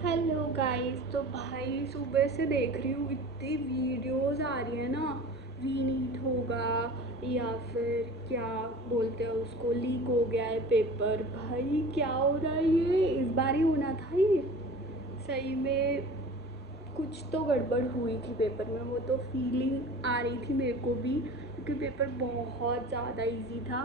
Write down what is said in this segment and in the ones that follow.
Hello guys. तो भाई सुबह से देख रही हूँ इतनी वीडियोस आ रही है ना। रीनीट होगा या फिर क्या बोलते हैं उसको, लीक हो गया है पेपर। भाई क्या हो रहा है, ये इस बार ही होना था ये। सही में कुछ तो गड़बड़ हुई थी पेपर में, वो तो फीलिंग आ रही थी मेरे को भी, क्योंकि पेपर बहुत ज़्यादा इजी था।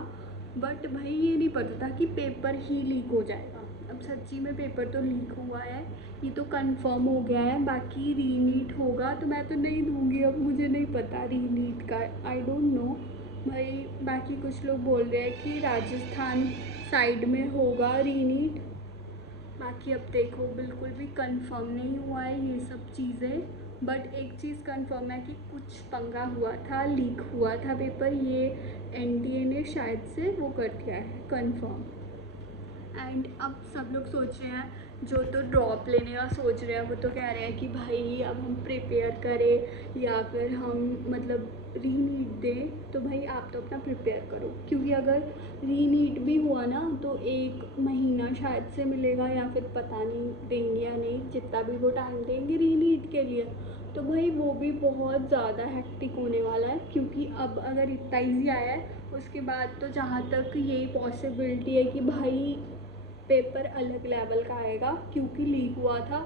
बट भाई ये नहीं पता था कि पेपर ही लीक हो जाएगा। अब सच्ची में पेपर तो लीक हुआ है, ये तो कंफर्म हो गया है। बाकी रीनीट होगा तो मैं तो नहीं दूंगी, अब मुझे नहीं पता रीनीट का, आई डोंट नो भाई। बाकी कुछ लोग बोल रहे हैं कि राजस्थान साइड में होगा रीनीट। बाकी अब देखो, बिल्कुल भी कंफर्म नहीं हुआ है ये सब चीज़ें। बट एक चीज़ कंफर्म है कि कुछ पंगा हुआ था, लीक हुआ था पेपर, ये एनटीए ने शायद से वो कर दिया है कंफर्म। एंड अब सब लोग सोच रहे हैं, जो तो ड्रॉप लेने का सोच रहे हैं वो तो कह रहे हैं कि भाई अब हम प्रिपेयर करें या फिर हम मतलब रीनीट दें। तो भाई आप तो अपना प्रिपेयर करो, क्योंकि अगर रीनीट भी हुआ ना तो 1 महीना शायद से मिलेगा, या फिर पता नहीं देंगे या नहीं, जितना भी वो टाइम देंगे रीनीट के लिए। तो भाई वो भी बहुत ज़्यादा हेक्टिक होने वाला है, क्योंकि अब अगर इतना ईजी आया है उसके बाद तो जहाँ तक यही पॉसिबिलिटी है कि भाई पेपर अलग लेवल का आएगा, क्योंकि लीक हुआ था।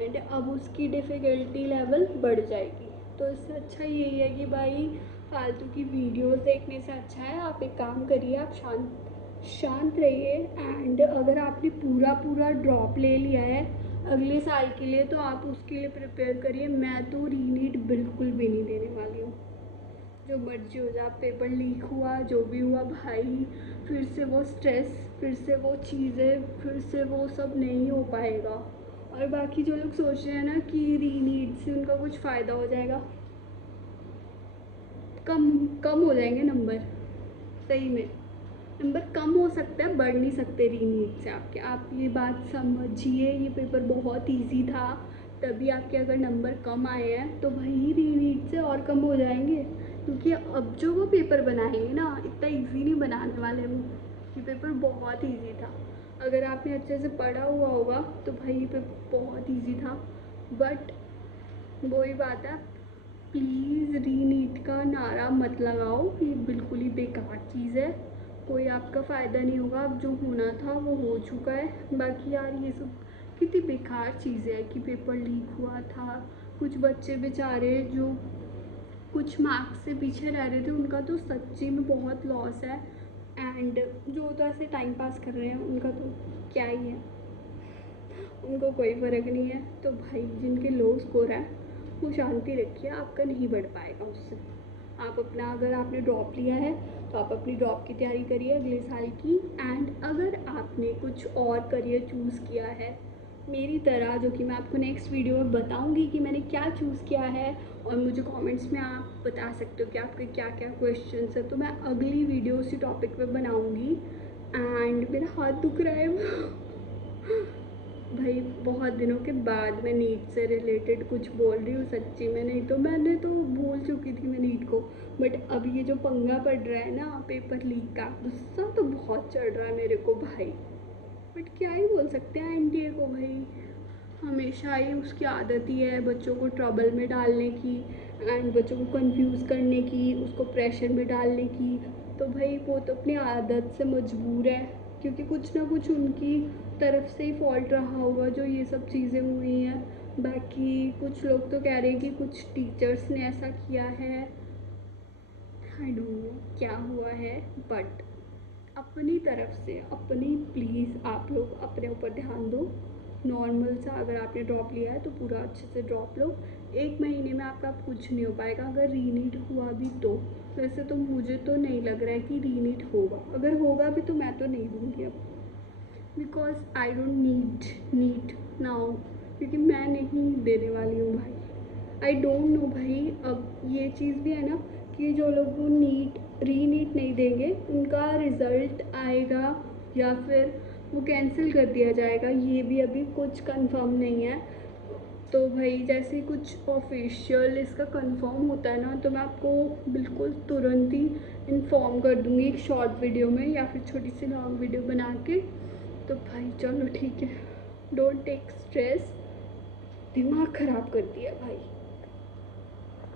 एंड अब उसकी डिफ़िकल्टी लेवल बढ़ जाएगी। तो इससे अच्छा यही है कि भाई फालतू की वीडियोस देखने से अच्छा है आप एक काम करिए, आप शांत शांत रहिए। एंड अगर आपने पूरा पूरा ड्रॉप ले लिया है अगले साल के लिए तो आप उसके लिए प्रिपेयर करिए। मैं तो रीनीट बिल्कुल भी नहीं देने वाली हूँ। जो मर्जी हो जाए, पेपर लीक हुआ जो भी हुआ भाई, फिर से वो स्ट्रेस, फिर से वो चीज़ें, फिर से वो सब नहीं हो पाएगा। और बाकी जो लोग सोच रहे हैं ना कि रीनीट से उनका कुछ फ़ायदा हो जाएगा, कम कम हो जाएंगे नंबर। सही में नंबर कम हो सकता है, बढ़ नहीं सकते रीनीट से आपके। आप ये बात समझिए, ये पेपर बहुत इजी था, तभी आपके अगर नंबर कम आए हैं तो भाई रीनीट से और कम हो जाएंगे। क्योंकि अब जो वो पेपर बनाएंगे ना, इतना इजी नहीं बनाने वाले वो। ये पेपर बहुत इजी था, अगर आपने अच्छे से पढ़ा हुआ होगा तो भाई ये पेपर बहुत इजी था। बट वही बात है, प्लीज़ रीनीट का नारा मत लगाओ, ये बिल्कुल ही बेकार चीज़ है, कोई आपका फ़ायदा नहीं होगा। अब जो होना था वो हो चुका है। बाकी यार ये सब कितनी बेकार चीज़ें है कि पेपर लीक हुआ था। कुछ बच्चे बेचारे जो कुछ मार्क्स से पीछे रह रहे थे, उनका तो सच्ची में बहुत लॉस है। एंड जो तो ऐसे टाइम पास कर रहे हैं उनका तो क्या ही है, उनको कोई फ़र्क नहीं है। तो भाई जिनके लो स्कोर है वो शांति रखिए, आपका नहीं बढ़ पाएगा उससे। आप अपना, अगर आपने ड्रॉप लिया है तो आप अपनी ड्रॉप की तैयारी करिए अगले साल की। एंड अगर आपने कुछ और करियर चूज़ किया है मेरी तरह, जो कि मैं आपको नेक्स्ट वीडियो में बताऊंगी कि मैंने क्या चूज़ किया है, और मुझे कमेंट्स में आप बता सकते हो कि आपके क्या क्या क्वेश्चंस है, तो मैं अगली वीडियो उसी टॉपिक पे बनाऊंगी। एंड मेरा हाथ दुख रहा है भाई बहुत दिनों के बाद मैं नीट से रिलेटेड कुछ बोल रही हूँ सच्ची में, नहीं तो मैंने तो भूल चुकी थी मैं नीट को। बट अब ये जो पंगा पड़ रहा है ना पेपर लीक का, गुस्सा तो बहुत चढ़ रहा है मेरे को भाई। बट क्या ही बोल सकते हैं एनडीए को भाई, हमेशा ही उसकी आदत ही है बच्चों को ट्रबल में डालने की, एंड बच्चों को कंफ्यूज करने की, उसको प्रेशर में डालने की। तो भाई वो तो अपनी आदत से मजबूर है, क्योंकि कुछ ना कुछ उनकी तरफ से ही फॉल्ट रहा होगा जो ये सब चीज़ें हुई हैं। बाकी कुछ लोग तो कह रहे हैं कि कुछ टीचर्स ने ऐसा किया है, आई डोंट नो क्या हुआ है। बट अपनी तरफ से अपनी, प्लीज़ आप लोग अपने ऊपर ध्यान दो। नॉर्मल सा अगर आपने ड्रॉप लिया है तो पूरा अच्छे से ड्रॉप लो। 1 महीने में आपका कुछ नहीं हो पाएगा अगर रीनीट हुआ भी तो। वैसे तो मुझे तो नहीं लग रहा है कि रीनीट होगा, अगर होगा भी तो मैं तो नहीं दूँगी अब, because I don't need NEET now, क्योंकि मैं नहीं देने वाली हूँ भाई। आई डोंट नो भाई, अब ये चीज़ भी है ना कि जो लोग वो नीट रीनीट नहीं देंगे उनका रिज़ल्ट आएगा या फिर वो कैंसिल कर दिया जाएगा, ये भी अभी कुछ कंफर्म नहीं है। तो भाई जैसे कुछ ऑफिशियल इसका कंफर्म होता है ना तो मैं आपको बिल्कुल तुरंत ही इन्फॉर्म कर दूँगी एक शॉर्ट वीडियो में या फिर छोटी सी लॉन्ग वीडियो बना के। तो भाई चलो ठीक है, डोंट टेक स्ट्रेस, दिमाग ख़राब कर दिया भाई।